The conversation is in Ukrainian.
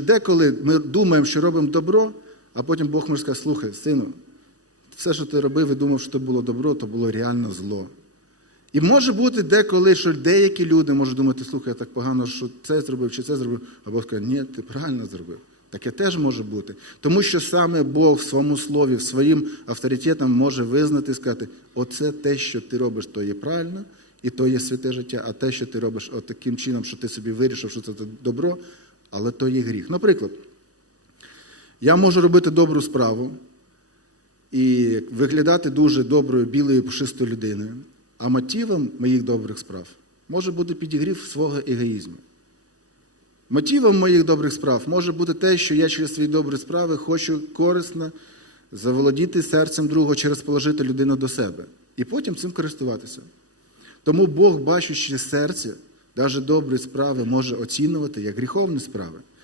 Деколи ми думаємо, що робимо добро, а потім Бог може сказати, слухай, сину, все, що ти робив і думав, що це було добро, то було реально зло. І може бути деколи, що деякі люди можуть думати, слухай, я так погано, що це зробив, чи це зробив, а Бог каже, ні, ти правильно зробив. Таке теж може бути. Тому що саме Бог в своєму слові, своїм авторитетом може визнати і сказати, оце те, що ти робиш, то є правильно, і то є святе життя, а те, що ти робиш от таким чином, що ти собі вирішив, що це добро, але то є гріх. Наприклад, я можу робити добру справу і виглядати дуже доброю, білою, пушистою людиною, а мотивом моїх добрих справ може бути підігрів свого егоїзму. Мотивом моїх добрих справ може бути те, що я через свої добрі справи хочу корисно заволодіти серцем другого через положити людину до себе і потім цим користуватися. Тому Бог, бачучи серце, навіть добрі справи може оцінювати як гріховні справи.